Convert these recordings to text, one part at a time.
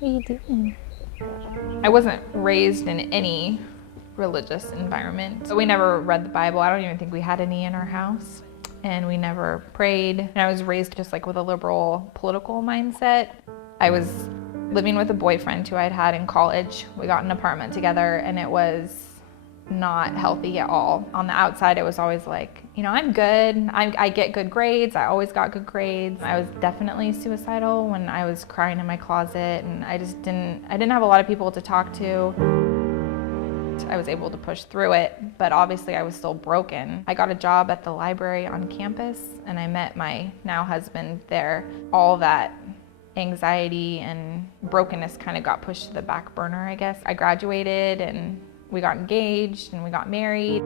What are you doing? I wasn't raised in any religious environment. So we never read the Bible. I don't even think we had any in our house. And we never prayed. And I was raised just like with a liberal political mindset. I was living with a boyfriend who I'd had in college. We got an apartment together and it was not healthy at all. On the outside, it was always like, you know, I'm good. I get good grades. I always got good grades. I was definitely suicidal when I was crying in my closet, and I didn't have a lot of people to talk to. I was able to push through it, but obviously I was still broken. I got a job at the library on campus and I met my now husband there. All that anxiety and brokenness kind of got pushed to the back burner, I guess. I graduated and we got engaged and we got married.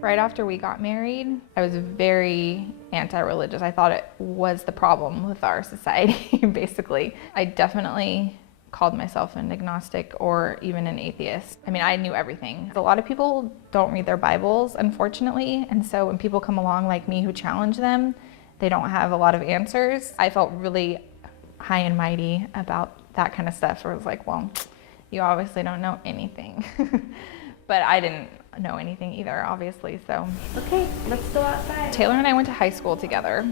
Right after we got married, I was very anti-religious. I thought it was the problem with our society, basically. I definitely called myself an agnostic or even an atheist. I mean, I knew everything. A lot of people don't read their Bibles, unfortunately, and so when people come along like me who challenge them, they don't have a lot of answers. I felt really high and mighty about that kind of stuff, where it was like, well, you obviously don't know anything. But I didn't know anything either, obviously, so. Okay, let's go outside. Taylor and I went to high school together.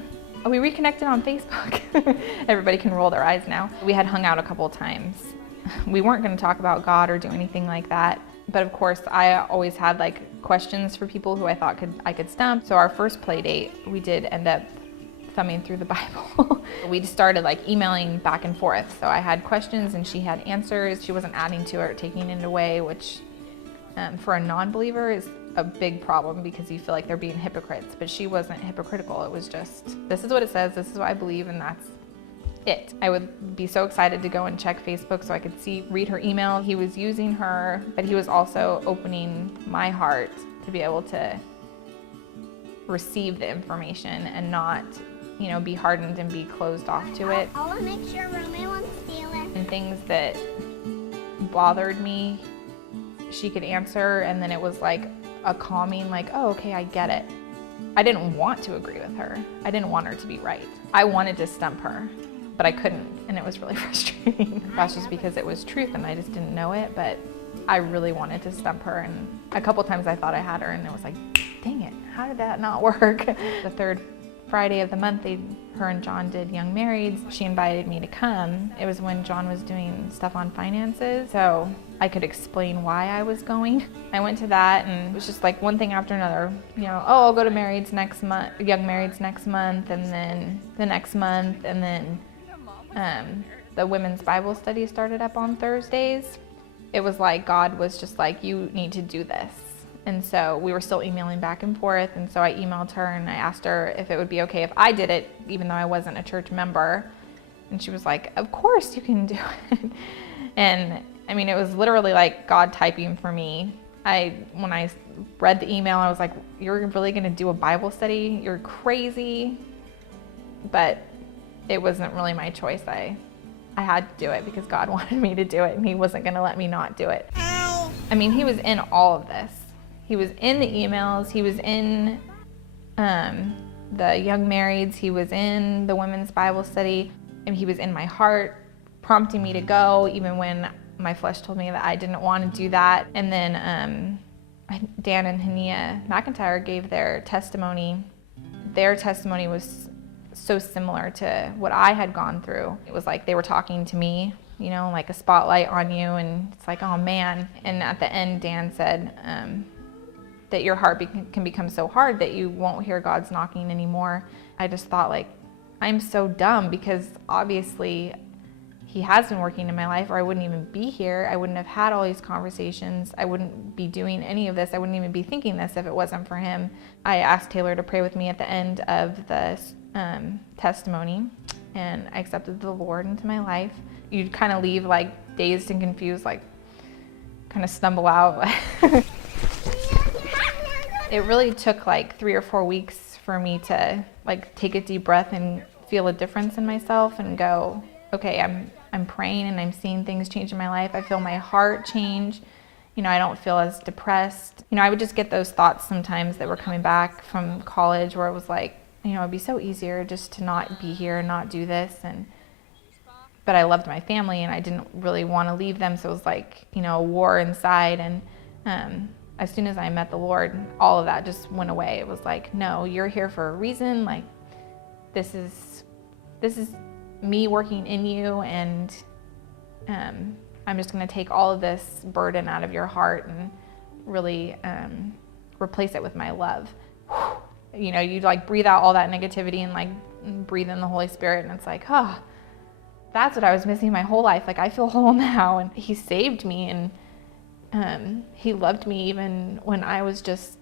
We reconnected on Facebook. Everybody can roll their eyes now. We had hung out a couple of times. We weren't going to talk about God or do anything like that. But of course, I always had like questions for people who I thought I could stump. So our first play date, we did end up thumbing through the Bible. We just started like emailing back and forth. So I had questions and she had answers. She wasn't adding to it or taking it away, which for a non-believer is a big problem because you feel like they're being hypocrites, but she wasn't hypocritical. It was just, this is what it says, this is what I believe, and that's it. I would be so excited to go and check Facebook so I could read her email. He was using her, but he was also opening my heart to be able to receive the information and not, you know, be hardened and be closed off to it. I want to make sure Romeo won't steal it. And things that bothered me, she could answer, and then it was like a calming, like, oh, okay, I get it. I didn't want to agree with her. I didn't want her to be right. I wanted to stump her, but I couldn't, and it was really frustrating. That's just because it was truth and I just didn't know it, but I really wanted to stump her, and a couple times I thought I had her, and it was like, dang it, how did that not work? The third Friday of the month, her and John did Young Marrieds. She invited me to come. It was when John was doing stuff on finances, so I could explain why I was going. I went to that, and it was just like one thing after another. You know, oh, I'll go to Marrieds next month, Young Marrieds next month, and then the next month, and then the women's Bible study started up on Thursdays. It was like God was just like, you need to do this. And so we were still emailing back and forth, and so I emailed her and I asked her if it would be okay if I did it, even though I wasn't a church member. And she was like, of course you can do it. And I mean, it was literally like God typing for me. When I read the email, I was like, you're really gonna do a Bible study? You're crazy. But it wasn't really my choice. I had to do it because God wanted me to do it, and he wasn't gonna let me not do it. I mean, he was in all of this. He was in the emails, he was in the Young Marrieds, he was in the women's Bible study, and he was in my heart, prompting me to go, even when my flesh told me that I didn't want to do that. And then Dan and Hania McIntyre gave their testimony. Their testimony was so similar to what I had gone through. It was like they were talking to me, you know, like a spotlight on you, and it's like, oh man. And at the end, Dan said that your heart can become so hard that you won't hear God's knocking anymore. I just thought, like, I'm so dumb, because obviously he has been working in my life, or I wouldn't even be here. I wouldn't have had all these conversations. I wouldn't be doing any of this. I wouldn't even be thinking this if it wasn't for him. I asked Taylor to pray with me at the end of the testimony, and I accepted the Lord into my life. You'd kind of leave like dazed and confused, like kind of stumble out. It really took like 3 or 4 weeks for me to like take a deep breath and feel a difference in myself and go, okay, I'm praying and I'm seeing things change in my life. I feel my heart change. You know, I don't feel as depressed. You know, I would just get those thoughts sometimes that were coming back from college, where it was like, you know, it'd be so easier just to not be here and not do this. And but I loved my family and I didn't really want to leave them. So it was like, you know, a war inside. And as soon as I met the Lord, all of that just went away. It was like, no, you're here for a reason. Like, this is me working in you, and I'm just going to take all of this burden out of your heart and really replace it with my love. You know, you like breathe out all that negativity and like breathe in the Holy Spirit, and it's like, oh, that's what I was missing my whole life. Like, I feel whole now, and he saved me, and he loved me even when I was just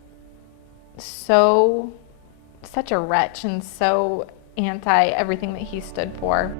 such a wretch and so anti everything that he stood for.